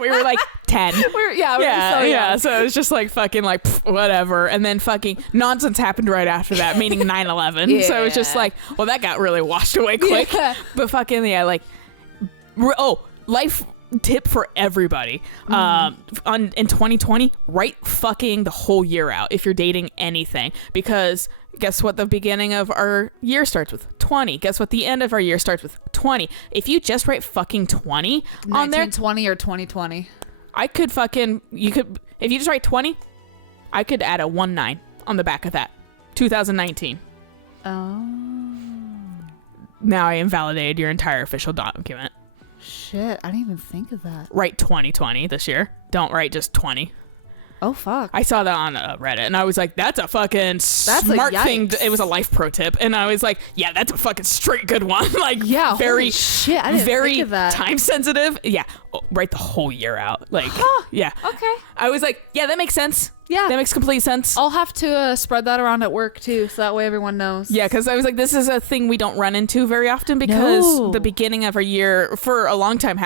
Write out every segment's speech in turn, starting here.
we were like 10. Yeah. So it was just like fucking like pff, whatever. And then fucking nonsense happened right after that, meaning 9/11. So it was just like, well, that got really washed away quick. Yeah. But fucking like, life tip for everybody. In 2020, write fucking the whole year out if you're dating anything, because guess what the beginning of our year starts with? 20. Guess what the end of our year starts with? 20. If you just write fucking 20 on there, 1920 or 2020. I could if you just write 20, I could add a 19 on the back of that. 2019. Oh. Now I invalidated your entire official document. Shit, I didn't even think of that. Write 2020 this year. Don't write just 20. Oh, fuck. I saw that on Reddit, and I was like, that's a fucking smart thing. It was a life pro tip. And I was like, yeah, that's a fucking straight good one. Like, yeah, very, holy shit, I didn't very think of that. time sensitive. Yeah, write the whole year out. Like, yeah. Okay. I was like, yeah, that makes sense. Yeah. That makes complete sense. I'll have to spread that around at work, too, so that way everyone knows. Yeah, because I was like, this is a thing we don't run into very often, because No. the beginning of our year for a long time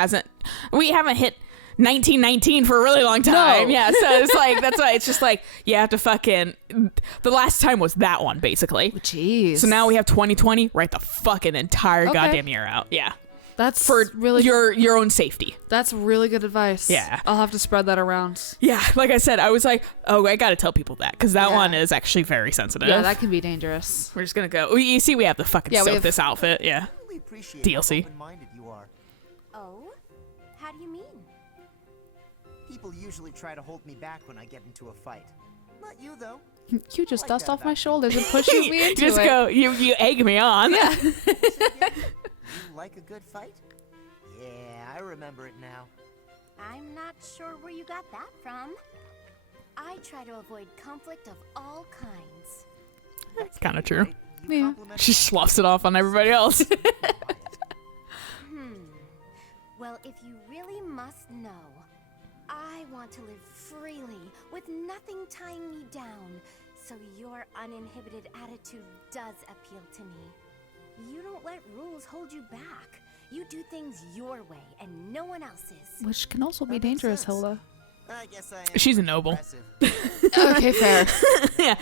we haven't hit 1919 for a really long time. No. Yeah, so it's like, that's why it's just like, you have to fucking, the last time was that one, basically. Jeez. So now we have 2020, write the fucking entire Okay. goddamn year out. Yeah. That's For really your own safety. That's really good advice. Yeah. I'll have to spread that around. Yeah, like I said, I was like, oh, I gotta tell people that, because that Yeah. one is actually very sensitive. Yeah, that can be dangerous. We're just gonna go. You see, we have the fucking soak this outfit. Yeah. Really appreciate DLC. how open-minded you are. Oh? How do you mean? People usually try to hold me back when I get into a fight. Not you, though. You just like dust that off my about you. shoulders and push me into Just it. go. You egg me on. Yeah. You like a good fight? Yeah, I remember it now. I'm not sure where you got that from. I try to avoid conflict of all kinds. That's kind of true. You Yeah. complimented She my sloughs it off on everybody else. Well, if you really must know, I want to live freely, with nothing tying me down, so your uninhibited attitude does appeal to me. You don't let rules hold you back. You do things your way and no one else's. Which can also be That makes dangerous, sense. Hilda. I guess I am She's a noble. aggressive. Okay, fair. Yeah.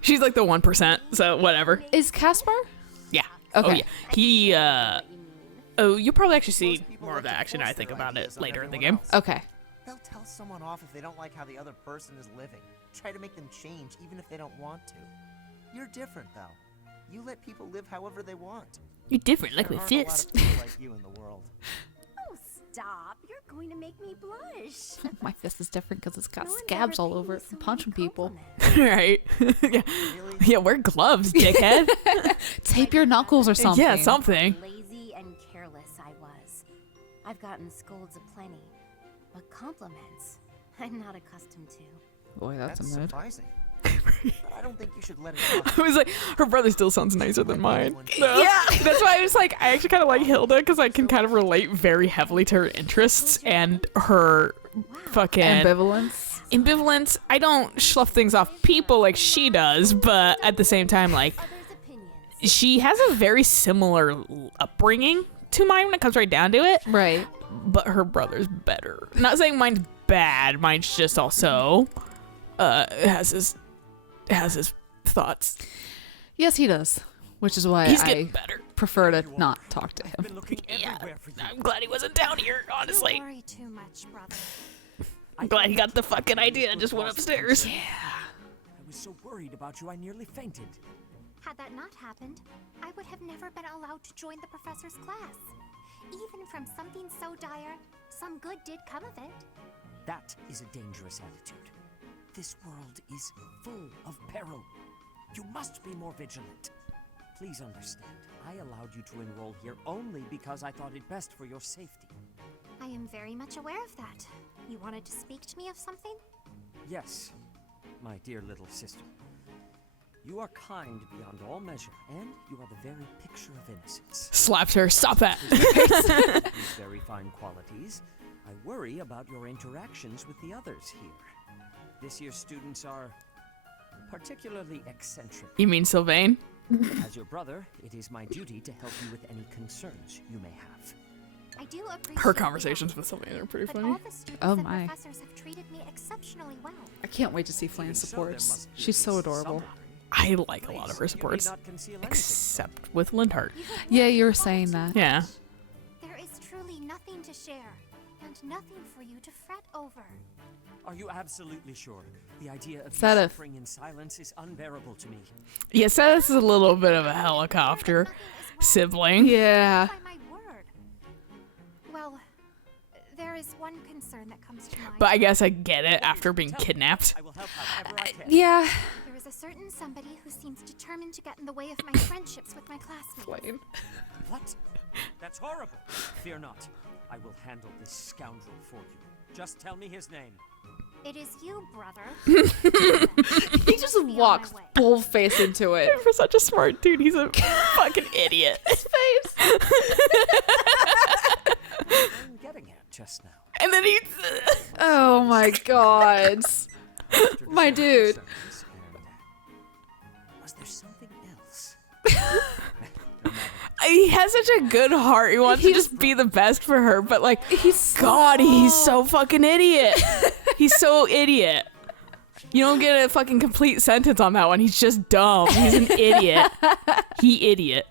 She's like the 1%, so whatever. Is Caspar? Yeah. Okay. Oh, yeah. He, oh, you'll probably actually see Most people more of like that to action, force I think, their about it ideas on later in the everyone game. else. Okay. They'll tell someone off if they don't like how the other person is living. Try to make them change even if they don't want to. You're different, though. You let people live however they want. You're different, like There my aren't a lot fist. of people like you in the world. Oh, stop. You're going to make me blush. My fist is different because it's got No one's scabs ever all paid over me it so from many punching people. compliments. Right. Yeah. Really? Yeah, wear gloves, dickhead. Tape your knuckles or something. Yeah, something. Lazy and careless I was. I've gotten scolds aplenty, but compliments I'm not accustomed to. Boy, that's That's a mood. surprising. But I don't think you should let it I was like, her brother still sounds nicer than mine. No. Yeah. That's why I was like, I actually kind of like Hilda, because I can kind of relate very heavily to her interests and her fucking ambivalence. I don't slough things off people like she does, but at the same time, like, Others' opinions. she has a very similar upbringing to mine when it comes right down to it, Right. but her brother's better. Not saying mine's bad, mine's just also has his thoughts. Yes, he does. Which is why He's I getting better. prefer to not talk to him. Been looking Yeah, everywhere for you. I'm glad he wasn't down here, honestly. Don't worry too much, brother. I'm glad he got the fucking idea and just went upstairs. I was so worried about you, I nearly fainted. Had that not happened, I would have never been allowed to join the professor's class. Even from something so dire, some good did come of it. That is a dangerous attitude. This world is full of peril. You must be more vigilant. Please understand, I allowed you to enroll here only because I thought it best for your safety. I am very much aware of that. You wanted to speak to me of something? Yes, my dear little sister. You are kind beyond all measure, and you are the very picture of innocence. Slapped her. Stop that. These very fine qualities, I worry about your interactions with the others here. This year's students are particularly eccentric. You mean Sylvain? As your brother, it is my duty to help you with any concerns you may have. I do appreciate Her the conversations help, with Sylvain are pretty but funny. all the students Oh and my. professors have treated me exceptionally well. I can't wait to see Flane's supports. She's so adorable. I like a lot of her supports, except with Lindhart. You have Yeah, worked you were hard saying to that. do Yeah. it. There is truly nothing to share, and nothing for you to fret over. Are you absolutely sure? The idea of you Sedith. suffering in silence is unbearable to me. Yeah, so this is a little bit of a helicopter Nothing is wrong. sibling. Yeah. By my word. Well, there is one concern that comes to mind. But I guess I get it after being kidnapped. I will help however I can. Yeah. There is a certain somebody who seems determined to get in the way of my friendships with my classmates. What? That's horrible. Fear not. I will handle this scoundrel for you. Just tell me his name. It is you, brother. He just walks full face into it. For such a smart dude, he's a fucking idiot. His face. I'm getting at just now. And then he. Oh my god. After My deciding dude. sentence and- Was there something else? He has such a good heart. He wants to just be the best for her, but like, He's God, he's so fucking idiot. He's so idiot. You don't get a fucking complete sentence on that one. He's just dumb. He's an idiot. He idiot.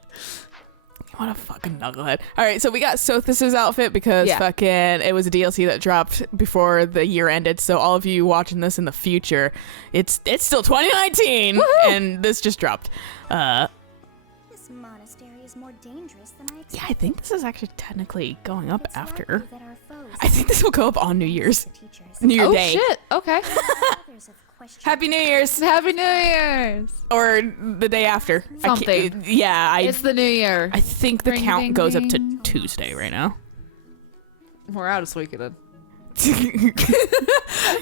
What a fucking knucklehead. All right, so we got Sothis' outfit because fucking it was a DLC that dropped before the year ended. So all of you watching this in the future, it's still 2019, and this just dropped. This monastery is more dangerous than I expected. Yeah, I think this is actually technically going up It's after. likely that our foes I think this will go up on New Year's. the teachers. New Year Oh Day. shit. Okay. Others have questioned Happy New Year's. Happy New Year's. Or the day after. I Something. can't- yeah, It's the new year. I think the Ring, count ding, goes up to ding. Tuesday right now. We're out of Suikoden.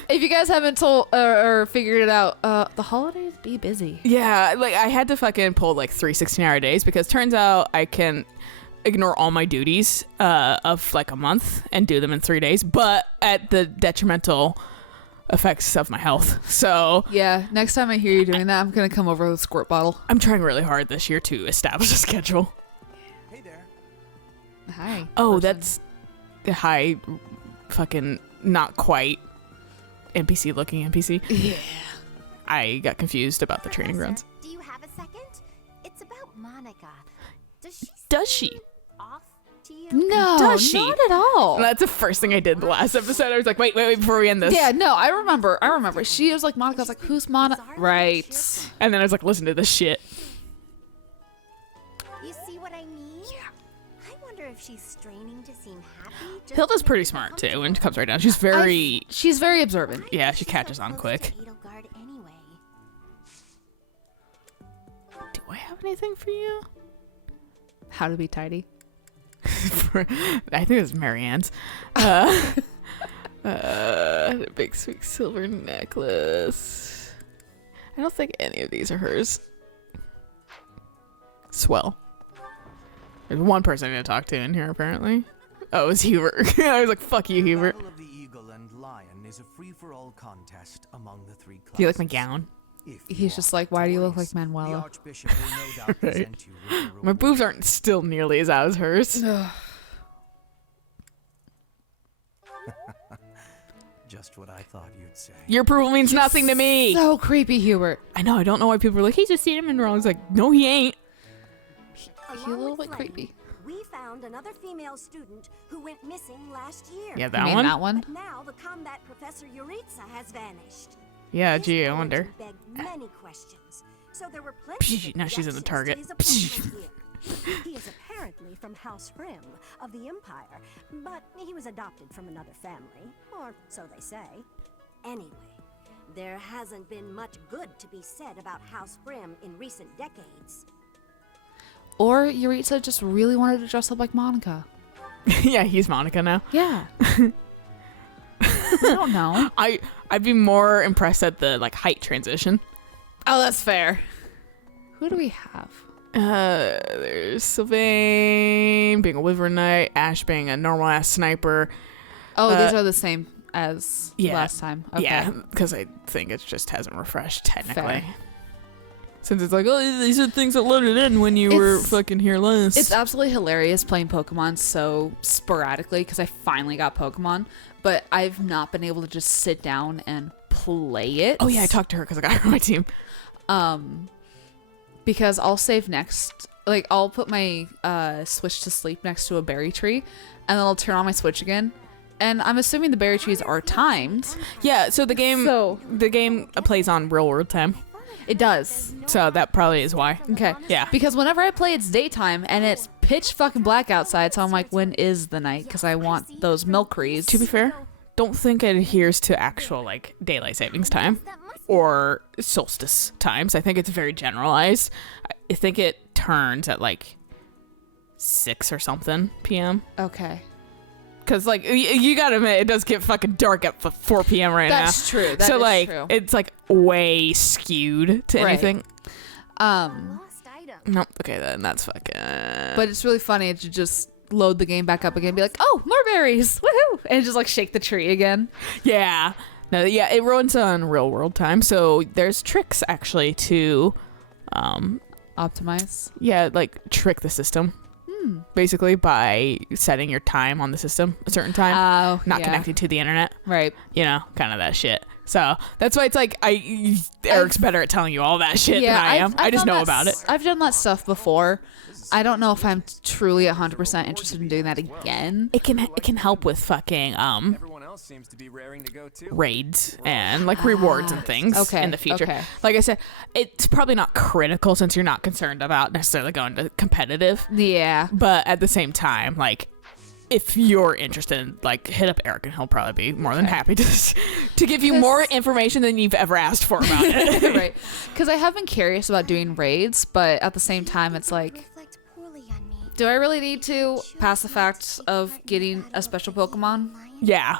If you guys haven't told or figured it out, the holidays be busy. Yeah, like I had to fucking pull like 3 16-hour days because turns out I can ignore all my duties of like a month and do them in 3 days, but at the detrimental effects of my health. So Yeah, next time I hear you doing that, I'm gonna come over with a squirt bottle. I'm trying really hard this year to establish a schedule. Hey there. Hi. Oh, person. that's the high fucking not quite NPC looking NPC. Yeah. I got confused about the training grounds. Do you have a second? It's about Monica. Does she? Off to you? No, Does she? not at all. And that's the first thing I did the last episode. I was like, wait, before we end this. Yeah, no, I remember. She was like, Monica. I was like, who's Monica? Right. And then I was like, listen to this shit. You see what I mean? Yeah. I wonder if she's straining to seem happy. just Hilda's to pretty make you smart too when it comfortable. comes right down. She's very She's very observant. yeah, she She's catches so on close quick. to Edelgard anyway. Do I have anything for you? How to be tidy. I think it's Marianne's. The big sweet silver necklace. I don't think any of these are hers. Swell. There's one person I didn't talk to in here apparently. Oh, it was Hubert. I was like, fuck you, Hubert. Battle of the Eagle and Lion is a free-for-all contest among the three classes. Do you like my gown? If you He's just are like, why do you look victorious, like the Manuela? Archbishop will no doubt Right. present you with a My reward. boobs aren't still nearly as out as hers. Just what I thought you'd say. Your approval means nothing to me. So creepy, Hubert. I know. I don't know why people are like, he's just cinnamon roll. I was like, no, he ain't. He's a little bit creepy. We found another female student who went missing last year. Yeah, You that mean one. that one? But now the combat professor Yuritsa has vanished. Yeah, This gee, I bulletin wonder. begged many questions, so there were plenty of Now she's in the objections target. to his appointment here. He is apparently from House Prim of the Empire, but he was adopted from another family, or so they say. Anyway, there hasn't been much good to be said about House Prim in recent decades. Or Yuritsa just really wanted to dress up like Monica. Yeah, he's Monica now. Yeah. I don't know. I'd be more impressed at the like height transition. Oh, that's fair. Who do we have? There's Sylvain being a Wyvern Knight, Ash being a normal ass sniper. Oh, these are the same as yeah. last time. Okay. Yeah, because I think it just hasn't refreshed technically. Fair. Since it's like, oh, these are things that loaded in when you were fucking here last. It's absolutely hilarious playing Pokemon so sporadically because I finally got Pokemon, but I've not been able to just sit down and play it. Oh yeah, I talked to her because I got her on my team. Because I'll save next. Like, I'll put my Switch to sleep next to a berry tree, and then I'll turn on my Switch again. And I'm assuming the berry trees are timed. Yeah, so the game plays on real world time. It does. So that probably is why. Okay. Yeah. Because whenever I play, it's daytime, and it's pitch fucking black outside, so I'm like, when is the night? Because I want those Milkrees. To be fair, don't think it adheres to actual like daylight savings time or solstice times. I think it's very generalized. I think it turns at like 6 or something p.m. Okay. Because, like, you gotta admit, it does get fucking dark at 4 p.m. right now. That's true. That so, is like, true. it's, like, way skewed to Right. anything. Lost item. Nope. Okay, then that's fucking... But it's really funny to just load the game back up again and be like, oh, more berries. Woohoo. And just, like, shake the tree again. Yeah. No, yeah, it runs on real world time. So there's tricks, actually, to... Optimize. Yeah, like, trick the system. Basically, by setting your time on the system a certain time. Oh, not yeah. connected to the internet. Right. You know, kind of that shit. So that's why it's like Eric's better at telling you all that shit than I am. I just know about it. I've done that stuff before. I don't know if I'm truly 100% interested in doing that again. It can help with fucking Everyone else seems to be raring to go too. raids and like rewards and things Okay, in the future. okay. Like I said, it's probably not critical since you're not concerned about necessarily going to competitive. Yeah. But at the same time, like, if you're interested, like, hit up Eric and he'll probably be more than happy to give you more information than you've ever asked for about it. Right. Because I have been curious about doing raids, but at the same time, it's like, Reflect poorly on me. do I really need to pass the fact of getting a special Pokemon? Yeah.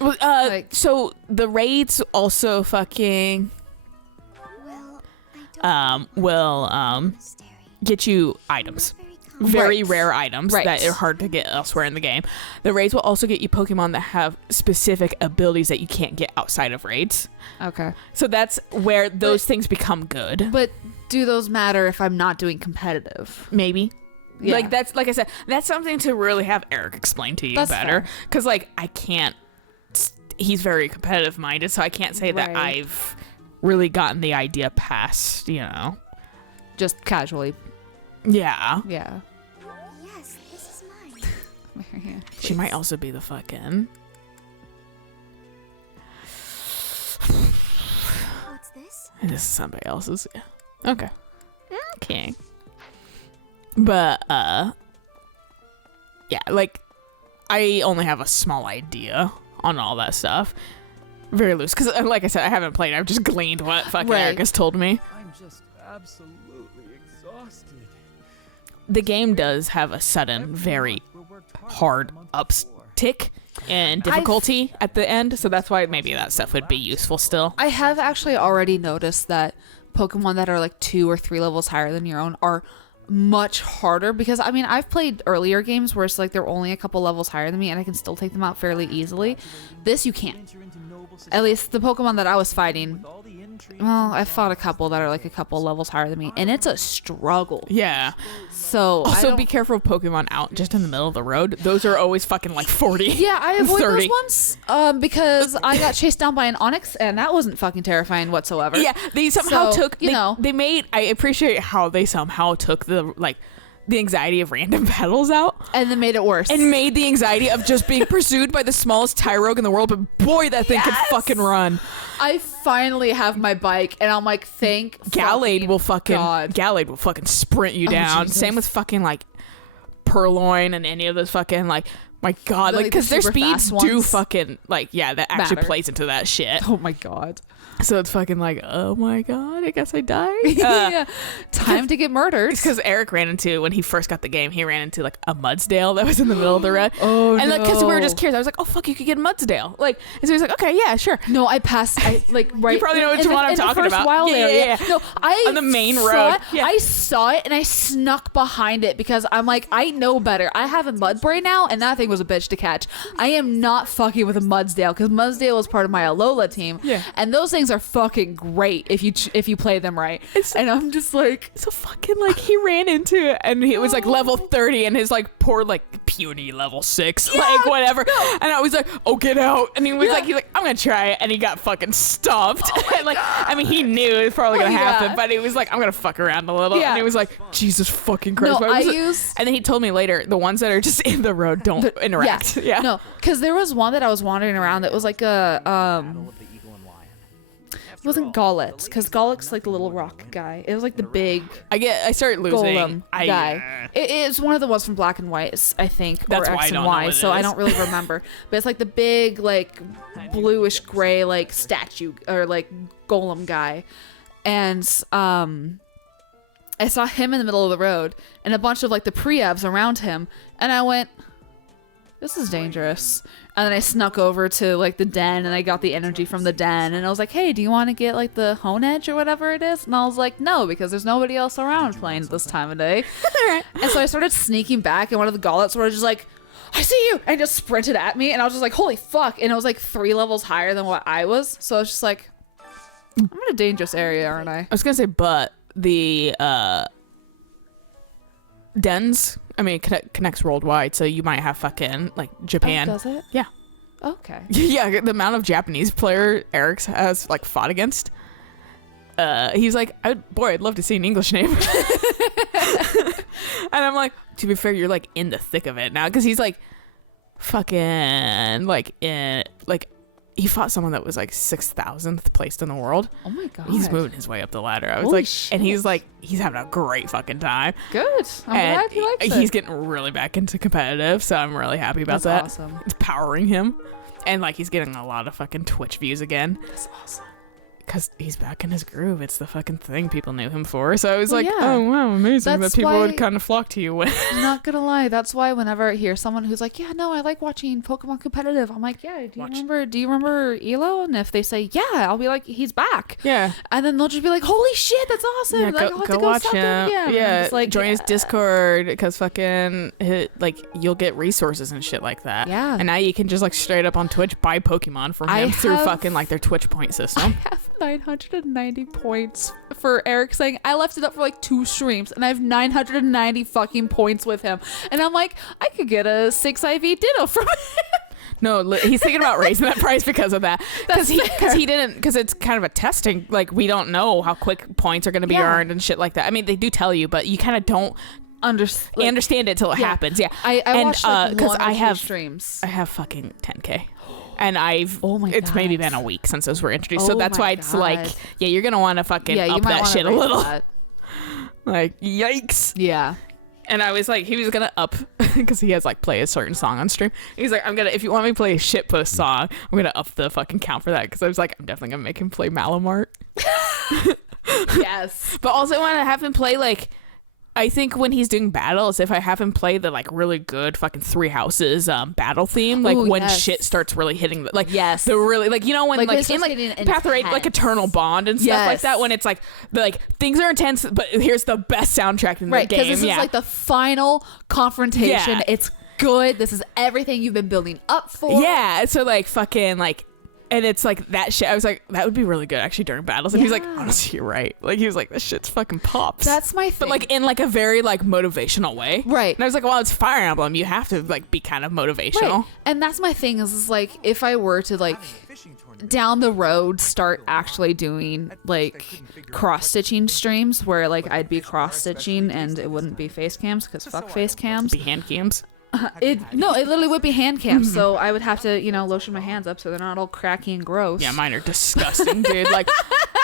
Well, Like- so the raids also fucking Well, I don't will monastery. get you items. Very Very Right. rare items Right. that are hard to get elsewhere in the game. The raids will also get you Pokemon that have specific abilities that you can't get outside of raids. Okay. So that's where those things become good. But do those matter if I'm not doing competitive? Maybe. Yeah. Like that's like I said, that's something to really have Eric explain to you That's better. fair. Because like I can't. He's very competitive minded, so I can't say that Right. I've really gotten the idea past. You know. Just casually. Yeah. Yeah. Yes, this is mine. She might also be the fucking. What's this? This is somebody else's. Yeah. Okay. Okay. But yeah, like I only have a small idea on all that stuff. Very loose, because like I said, I haven't played. I've just gleaned what fucking Right. Eric has told me. I'm just absolutely exhausted. The game does have a sudden, very hard uptick in difficulty at the end, so that's why maybe that stuff would be useful still. I have actually already noticed that Pokemon that are like 2 or 3 levels higher than your own are much harder, because I mean I've played earlier games where it's like they're only a couple levels higher than me and I can still take them out fairly easily. This you can't. At least the Pokemon that I was fighting, well, I fought a couple that are like a couple levels higher than me, and it's a struggle. Yeah. So I Also, don't- be careful of Pokemon out just in the middle of the road. Those are always fucking like 40. Yeah, I avoid 30. those ones because I got chased down by an Onyx, and that wasn't fucking terrifying whatsoever. Yeah, they somehow So, took. you know. They made. I appreciate how they somehow took the the anxiety of random battles out And then made it worse. and made the anxiety of just being pursued by the smallest Tyrogue in the world. But boy, that thing can fucking run. I finally have my bike, and I'm like, thank Gallade will fucking God. Gallade will fucking sprint you down. Jesus. Same with fucking like Purloin and any of those fucking like. My God, Like like the because their super speeds fast do ones fucking like that actually matter. plays into that shit. Oh my God. So it's fucking like, oh my God, I guess I died. Yeah. Time to get murdered. It's because Eric ran into, when he first got the game, he ran into like a Mudsdale that was in the middle of the road. Oh, and like, because we were no. just curious, I was like, oh fuck, you could get a Mudsdale. Like, and so he's like, okay, yeah, sure. No, I passed. I like right. You probably know which in the- one I'm in the talking first about. Wild Yeah, area. yeah, yeah. No, I On the main saw road. it. Yeah. I saw it and I snuck behind it because I'm like, I know better. I have a Mudbray now, and that thing was a bitch to catch. I am not fucking with a Mudsdale because Mudsdale was part of my Alola team. Yeah. And those things things are fucking great if you play them right. And I'm just like, so fucking like he ran into it and he was like level 30 and his like poor like puny level 6 like whatever, and I was like, oh, get out. And he was like, he's like, I'm gonna try it, and he got fucking stomped. And like I mean, he knew it was probably gonna happen, but he was like, I'm gonna fuck around a little. And he was like, Jesus fucking Christ. No, and then he told me later, the ones that are just in the road don't interact. No, because there was one that I was wandering around that was like a it wasn't Gollet, because Gollet's like the little rock guy. It was like the big I started losing golem guy. It's one of the ones from Black and White, I think, That's or why I X don't and know Y, what it so I is. don't really remember. But it's like the big like bluish gray like statue or like golem guy. And I saw him in the middle of the road and a bunch of like the pre-evs around him, and I went, this is dangerous. And then I snuck over to like the den and I got the energy from the den, and I was like, hey, do you want to get like the hone edge or whatever it is? And I was like, no, because there's nobody else around playing at this time of day. And so I started sneaking back, and one of the Gollets were just like, I see you, and just sprinted at me, and I was just like, holy fuck. And it was like 3 levels higher than what I was, so I was just like, I'm in a dangerous area, aren't I? I was gonna say, but the dens, I mean, it connects worldwide, so you might have fucking like Japan. Oh, does it? Yeah. Okay. Yeah, the amount of Japanese player Eric has like fought against. He's like, I'd love to see an English name. And I'm like, to be fair, you're like in the thick of it now, because he's like fucking like in like he fought someone that was like 6,000th placed in the world. Oh my god. He's moving his way up the ladder. I was Holy like, shit. and he's like, he's having a great fucking time. Good. I'm glad he likes it. He's getting really back into competitive, so I'm really happy about that. That's awesome. It's powering him, and like he's getting a lot of fucking Twitch views again. That's awesome. Because he's back in his groove. It's the fucking thing people knew him for. So I was like, yeah. oh wow, amazing That's that people why- would kind of flock to you with. I'm not gonna lie, that's why whenever I hear someone who's like, yeah, no, I like watching Pokemon competitive, I'm like, yeah, do you remember Elo? And if they say yeah, I'll be like, he's back. Yeah. And then they'll just be like, holy shit, that's awesome. Yeah, Like, I'll have to watch suck him. him. Yeah. And I'm Yeah, just like, join his yeah. Discord, because fucking like you'll get resources and shit like that. Yeah. And now you can just like straight up on Twitch buy Pokemon from him through fucking like their Twitch point I system. have 990 points for Eric saying I left it up for like 2 streams, and I have 990 fucking points with him. And I'm like, I could get a 6 IV Ditto from him. No, he's thinking about raising that price because of that. Because fair. he didn't, because it's kind of a testing. Like, we don't know how quick points are going to be Yeah. earned and shit like that. I mean, they do tell you, but you kind of don't understand it till it yeah. happens. Yeah. I and, watched like because one or I two have streams. I have fucking 10K. And Oh my it's maybe God. been a week since those were introduced. So Oh that's my why it's God. like, yeah, you're going to want to fucking Yeah, you up might that wanna shit a raise little. that. Like, yikes. Yeah. And I was like, he was gonna up because he has like play a certain song on stream. He's like, if you want me to play a shitpost song, I'm gonna up the fucking count for that. Because I was like, I'm definitely gonna make him play Malamart. Yes. But also I want to have him play like, I think when he's doing battles, if I have him play the like really good fucking Three Houses battle theme, like Ooh, when yes. shit starts really hitting, like Yes. the really like, you know, when Like, like when it in starts like getting Path of Rage, like intense. Eternal Bond and stuff like Yes. that, when it's like things are intense, but here's the best soundtrack in Right, the because game. this Yeah. is like the final confrontation. Yeah. It's good. This is everything you've been building up for. Yeah, so like fucking like, and it's like that shit. I was like, that would be really good actually during battles. And he's like, Yeah. honestly, you're right. Like he was like, this shit's fucking pops. That's my thing. But like in like a very like motivational way. Right. And I was like, well, it's Fire Emblem. You have to like be kind of motivational. Right. And that's my thing is like, if I were to like down the road start actually doing like cross-stitching streams where like I'd be cross-stitching and it wouldn't be face cams because fuck face cams. Be hand cams. It literally would be hand cams, so I would have to, lotion my hands up so they're not all cracky and gross. Yeah, mine are disgusting, dude. Like,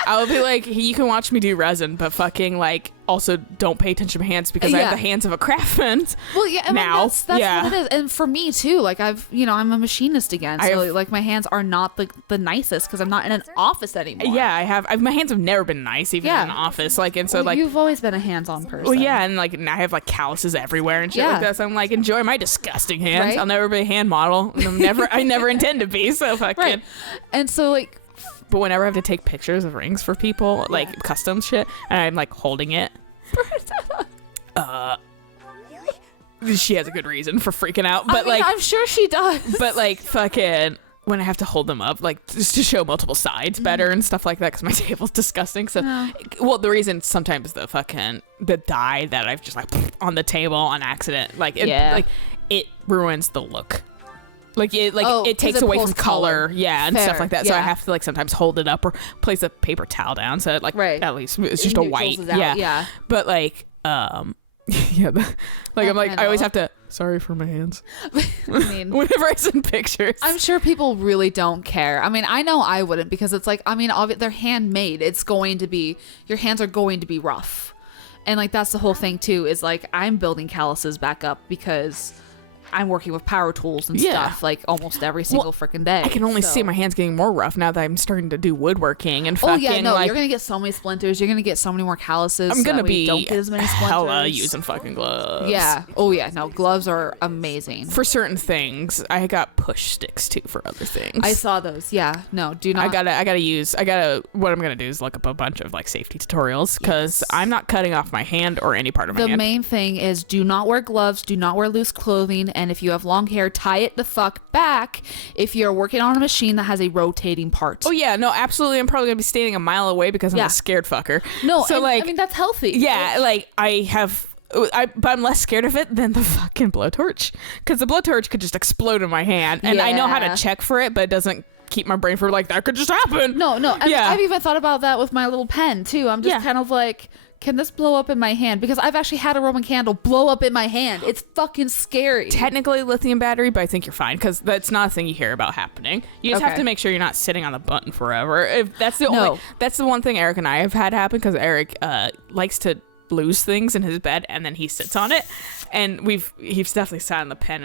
I would be like, you can watch me do resin, but fucking like, also don't pay attention to my hands because I have Yeah. the hands of a craftsman. Well, yeah, I mean, now. that's Yeah. what it is. And for me too, like I'm a machinist again, I so have- like my hands are not the nicest because I'm not in an office anymore. Yeah, I have. My hands have never been nice, even Yeah. in an office. Like, and so Well, like, you've always been a hands-on person. well, yeah, and like now I have like calluses everywhere and shit Yeah. like that. So I'm like, enjoy my disgusting hands. Right? I'll never be a hand model. I never intend to be. So fucking. Right. And so like, But whenever I have to take pictures of rings for people, like custom shit, and I'm like holding it, she has a good reason for freaking out. But I mean, like, I'm sure she does. but like fucking. when I have to hold them up, like just to show multiple sides better and stuff like that, because my table's disgusting. So, well, the reason sometimes the die that I've just like on the table on accident, like it ruins the look. Like it takes away from color, and stuff like that. So I have to like sometimes hold it up or place a paper towel down, so like at least it's just a white, But like like I'm like I always have to. Sorry for my hands. I mean, whenever I send pictures, I'm sure people really don't care. I mean, I know I wouldn't, because it's like, I mean, they're handmade. It's going to be, your hands are going to be rough, and like that's the whole thing too. Is like I'm building calluses back up because I'm working with power tools and stuff like almost every single freaking day. I can only see my hands getting more rough now that I'm starting to do woodworking and fucking. You're gonna get so many splinters. You're gonna get so many more calluses. I'm gonna be don't get as many splinters. hella using fucking gloves. Yeah. No, gloves are amazing for certain things. I got push sticks too for other things. I saw those. Yeah. No, do not. What I'm gonna do is look up a bunch of like safety tutorials, because I'm not cutting off my hand or any part of my hand. The main thing is do not wear gloves. Do not wear loose clothing. And if you have long hair, tie it the fuck back if you're working on a machine that has a rotating part. Oh yeah, no, absolutely. I'm probably gonna be standing a mile away because I'm a scared fucker. No, so I mean that's healthy. Yeah, like but I'm less scared of it than the fucking blowtorch, because the blowtorch could just explode in my hand, and I know how to check for it, but it doesn't keep my brain from like that could just happen. No, I've even thought about that with my little pen too. I'm just kind of like, can this blow up in my hand? Because I've actually had a Roman candle blow up in my hand. It's fucking scary. Technically lithium battery, but I think you're fine, because that's not a thing you hear about happening. You just have to make sure you're not sitting on the button forever. If that's that's the one thing Eric and I have had happen, because Eric likes to lose things in his bed and then he sits on it, and he's definitely sat on the pen,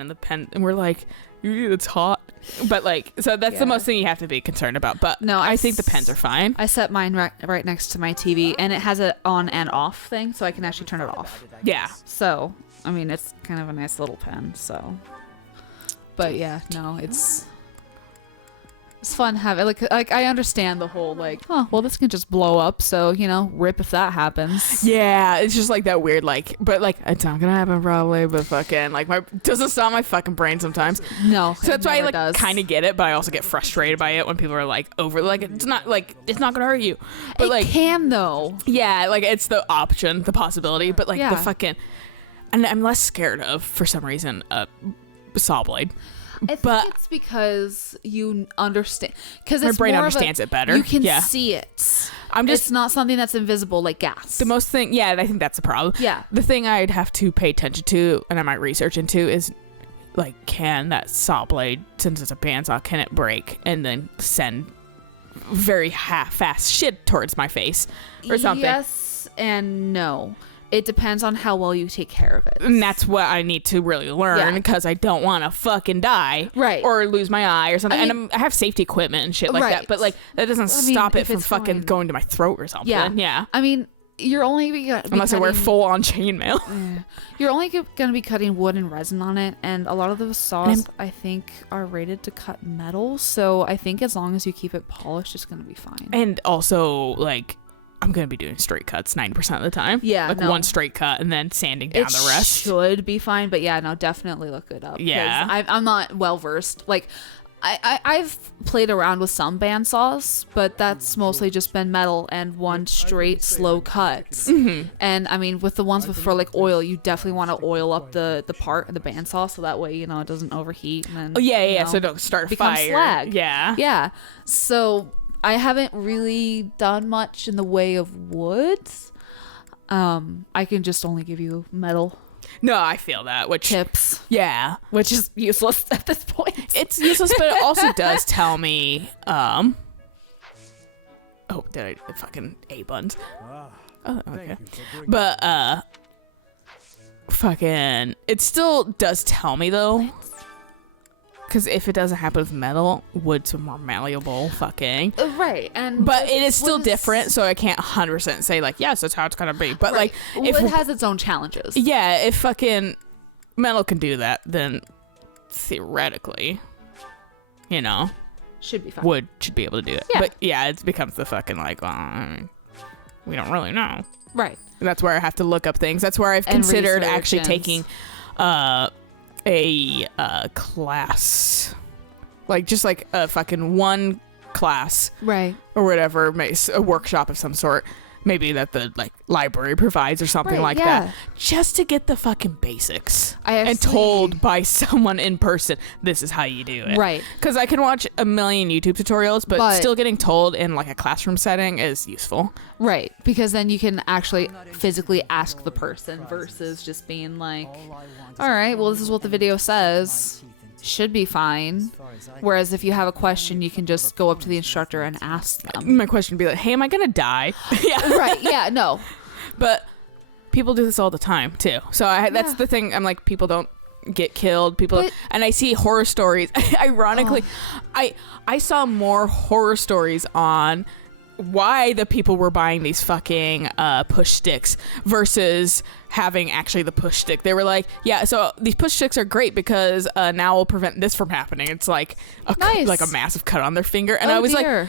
and we're like, it's hot. But like, so that's the most thing you have to be concerned about. But no, I think the pens are fine. I set mine right next to my TV, and it has an on and off thing, so I can actually turn it off. Yeah. So I mean, it's kind of a nice little pen. So, but yeah, no, it's fun having like I understand the whole like, oh well, this can just blow up, so rip if that happens. Yeah, it's just like that weird but like it's not gonna happen probably, but fucking like doesn't stop my fucking brain sometimes. No, so that's why I like kind of get it, but I also get frustrated by it when people are like over like it's not gonna hurt you, but it can though. Yeah, like it's the option, the possibility, but like the fucking, and I'm less scared of for some reason saw blade. I think it's because you understand, because my brain understands it better. You can see it. It's not something that's invisible like gas. The most thing, I think that's a problem. Yeah. The thing I'd have to pay attention to, and I might research into, is like, can that saw blade, since it's a bandsaw, can it break and then send very fast shit towards my face or something? Yes and no. It depends on how well you take care of it. And that's what I need to really learn, because I don't want to fucking die. Right. Or lose my eye or something. And I have safety equipment and shit like that. But like that doesn't stop it from fucking going to my throat or something. Yeah. I mean, you're only unless I wear full on chainmail. You're only going to be cutting wood and resin on it. And a lot of those saws, I think, are rated to cut metal. So I think as long as you keep it polished, it's going to be fine. And also, like, I'm going to be doing straight cuts 90% of the time. Yeah. Like one straight cut and then sanding down the rest. It should be fine. But yeah, no, definitely look it up. Yeah. I'm not well versed. Like, I've played around with some bandsaws, but that's mostly just been metal and one straight slow cut. Mm-hmm. And I mean, with the ones for like oil, you definitely want to oil up the part of the bandsaw so that way, it doesn't overheat. And then, so don't start become fire. Slag. Yeah. Yeah. So I haven't really done much in the way of woods. I can just only give you metal. No, I feel that. Which tips. Yeah. Which is useless at this point. It's useless, but it also does tell me, did I fucking A-buns? Oh, okay. But, fucking, it still does tell me, though. Because if it doesn't happen with metal, wood's more malleable, fucking. Right. But it is still different, so I can't 100% say, like, yes, that's how it's going to be. But, like, wood has its own challenges. Yeah, if fucking metal can do that, then theoretically, should be fine. Wood should be able to do it. Yeah. But, yeah, it becomes the fucking, like, we don't really know. Right. And that's where I have to look up things. That's where I've considered actually taking a class like just like a fucking one class Right. or whatever, a workshop of some sort, maybe that the like library provides or something Right, like yeah. that, just to get the fucking basics and actually- told by someone in person, this is how you do it. Right. Because I can watch a million YouTube tutorials, but still getting told in like a classroom setting is useful. Right, because then you can actually physically ask the person versus just being like, all right, well, this is what the video says. Should be fine. Whereas if you have a question, you can just go up to the instructor and ask them. My question would be like, hey, am I gonna die? Yeah. Right, yeah, no. But people do this all the time too. So that's the thing. I'm like, people don't get killed. And I see horror stories. Ironically, I saw more horror stories on why the people were buying these fucking push sticks versus having actually the push stick. They were like, yeah, so these push sticks are great because now we'll prevent this from happening. It's like like a massive cut on their finger. And I was like,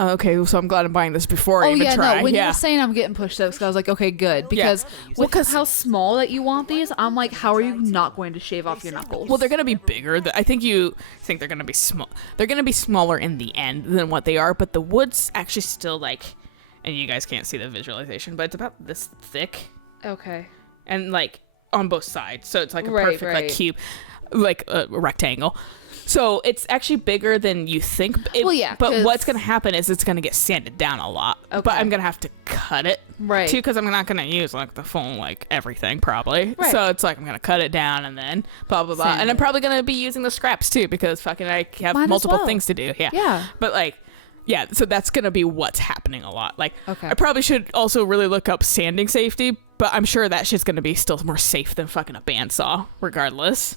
oh, okay, so I'm glad I'm buying this before I even try. No, when you were saying I'm getting push sticks, I was like, okay, good. Because with how small that you want these, I'm like, how are you not going to shave off your knuckles? Well, they're going to be bigger. I think you think they're going to be small. They're going to be smaller in the end than what they are, but the wood's actually still like, and you guys can't see the visualization, but it's about this thick. Okay. And like on both sides. So it's like a perfect like cube, like a rectangle. So it's actually bigger than you think. But what's going to happen is it's going to get sanded down a lot. Okay. But I'm going to have to cut it. Right. Too, because I'm not going to use like the full, like everything probably. Right. So it's like I'm going to cut it down and then blah, blah, blah. And I'm probably going to be using the scraps too because fucking I have multiple things to do. Yeah. Yeah. But like, yeah, so that's going to be what's happening a lot. Like, okay. I probably should also really look up sanding safety, but I'm sure that shit's going to be still more safe than fucking a bandsaw regardless.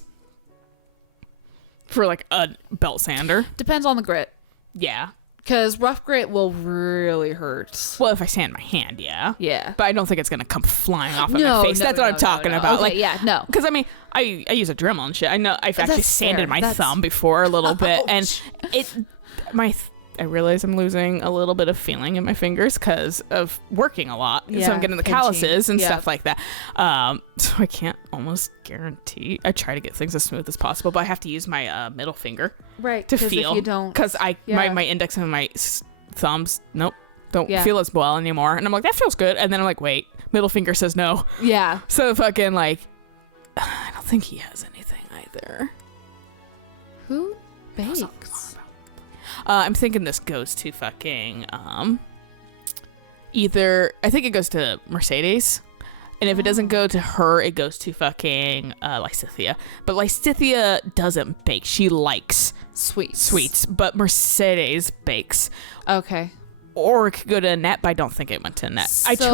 For like a belt sander. Depends on the grit. Yeah. Because rough grit will really hurt. Well, if I sand my hand, yeah. Yeah. But I don't think it's going to come flying off of my face. That's what I'm talking about. Okay, like, yeah, no. Because, I mean, I use a Dremel and shit. I know I've actually sanded my thumb before a little bit. And I realize I'm losing a little bit of feeling in my fingers because of working a lot. Yeah, so I'm getting the calluses and stuff like that. So I can't almost guarantee. I try to get things as smooth as possible, but I have to use my middle finger to feel. Because my index and my thumbs, don't feel as well anymore. And I'm like, that feels good. And then I'm like, wait, middle finger says no. Yeah. So fucking like, I don't think he has anything either. Who bakes? I'm thinking this goes to fucking either I think it goes to Mercedes, and if it doesn't go to her, it goes to fucking Lysithia. But Lysithia doesn't bake; she likes sweets. But Mercedes bakes. Okay. Or it could go to Annette, but I don't think it went to Annette. I did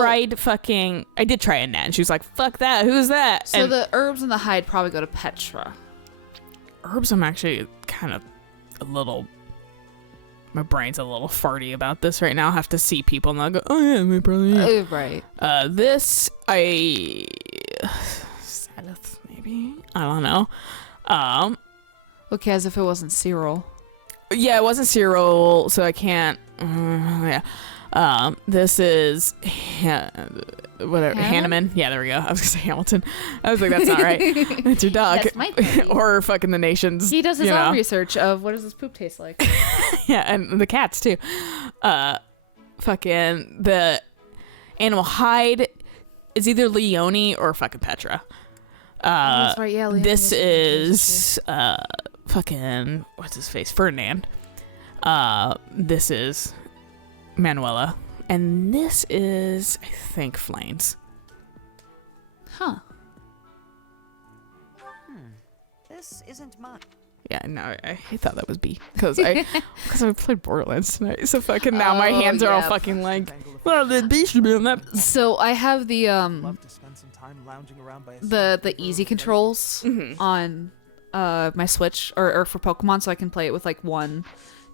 try Annette, and she was like, "Fuck that! Who's that?" So and the herbs and the hide probably go to Petra. Herbs, I'm actually kind of a little. My brain's a little farty about this right now. I'll have to see people and I'll go, oh yeah, we probably yeah. Right. This, Sadith, maybe? I don't know. Okay, as if it wasn't Cyril. Yeah, it wasn't Cyril, so I can't, yeah. This is, whatever, Hanneman. Yeah, there we go. I was gonna say Hamilton. I was like, that's not right. It's your dog. That's my baby. Or fucking the nation's. He does his own research of what does this poop taste like. Yeah, and the cats too. Fucking the animal hide is either Leone or fucking Petra. That's right, yeah. This is fucking what's his face? Ferdinand. This is Manuela. And this is, I think, Flames. Huh. This isn't mine. Yeah, no, I thought that was B because I played Borderlands tonight. So fucking now my hands are all fucking like, well, the B should be on that. So I have the easy controls on my Switch or for Pokemon, so I can play it with like one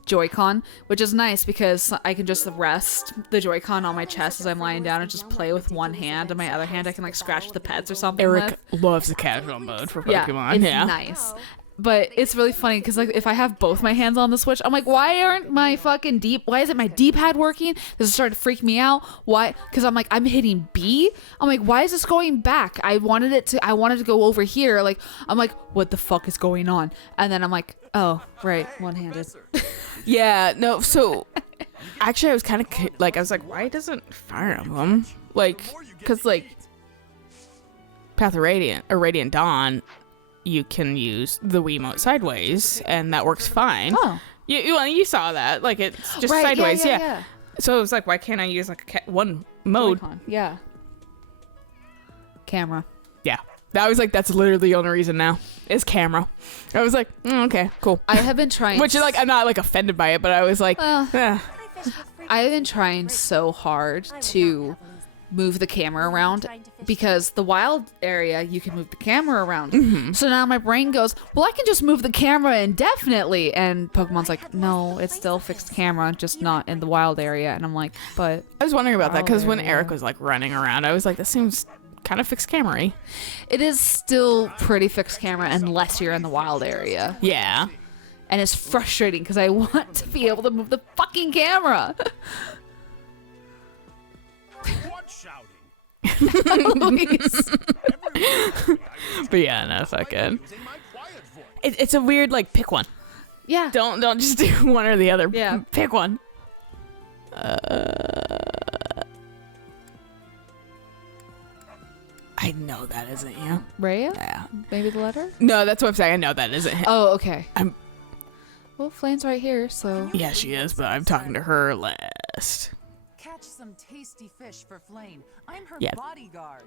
Joy-Con, which is nice because I can just rest the Joy-Con on my chest as I'm lying down and just play with one hand, and my other hand I can like scratch the pets or something. Eric loves the casual mode for Pokemon. It's nice. But it's really funny because like if I have both my hands on the Switch, I'm like, why aren't my fucking why isn't my D-pad working? This is starting to freak me out. Why? Because I'm like, I'm hitting B. I'm like, why is this going back? I wanted to go over here. Like, I'm like, what the fuck is going on? And then I'm like, oh, right, one-handed. Yeah, no, so actually I was kind of like, I was like, why doesn't Fire Emblem, like, because like Path of Radiant or Radiant Dawn, you can use the Wiimote sideways and that works fine. Oh. You saw that, like it's just Right, sideways, yeah. yeah. So it was like, why can't I use like one mode? Joy-Con, yeah. Camera. Yeah. I was like, that's literally the only reason now is camera. I was like, okay, cool. I have been trying. Which is like, I'm not like offended by it, but I was like, Well, eh. I have been trying so hard to move the camera around because the wild area you can move the camera around. So now my brain goes, well, I can just move the camera indefinitely, and Pokemon's like, no, it's still fixed camera, just not in the wild area. And I'm like, but I was wondering about that because when yeah. Eric was like running around, I was like, this seems kind of fixed camera-y. it is still pretty fixed camera unless you're in the wild area. Yeah. And it's frustrating because I want to be able to move the fucking camera. What shouting? Luis. But yeah, no, fucking. It's a weird, like, pick one. Yeah. Don't just do one or the other. Yeah. Pick one. I know that isn't you. Rhea? Yeah. Maybe the letter? No, that's what I'm saying. I know that isn't him. Oh, okay. I'm- Well, Flane's right here, so. Yeah, she is, but I'm talking to her last. Catch some tasty fish for Flame. I'm her Yeah. bodyguard.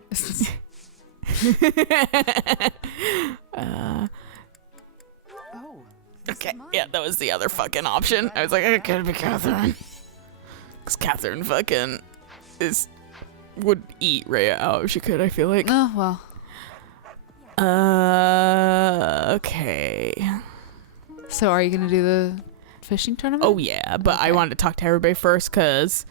Oh. this Okay, is mine. yeah, that was the other fucking option. I was like, it could be Catherine. Because Catherine fucking would eat Rhea out if she could, I feel like. Oh, well. Okay. So are you going to do the fishing tournament? Oh, yeah, but I wanted to talk to everybody first because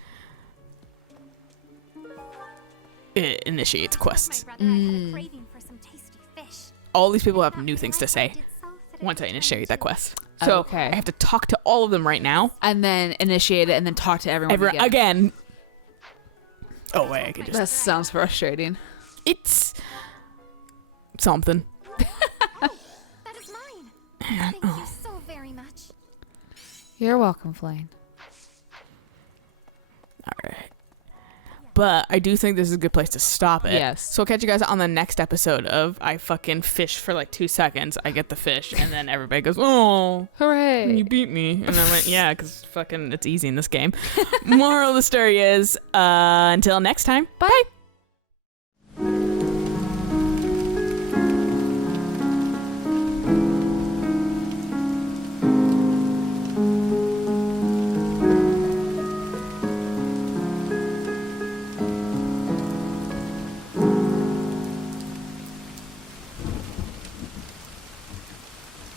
it initiates quests. My brother, I had a craving for some tasty fish. All these people have new things to say once I initiate that quest. So Okay. I have to talk to all of them right now. And then initiate it and then talk to everyone Again. Oh, wait, I could just... That sounds frustrating. It's something. That is mine. Thank you so very much. You're welcome, Flane. All right. But I do think this is a good place to stop it. Yes. So I'll catch you guys on the next episode of I fucking fish for like 2 seconds. I get the fish, and then everybody goes, oh, Hooray. you beat me. And I went, yeah, because fucking it's easy in this game. Moral of the story is, until next time, bye.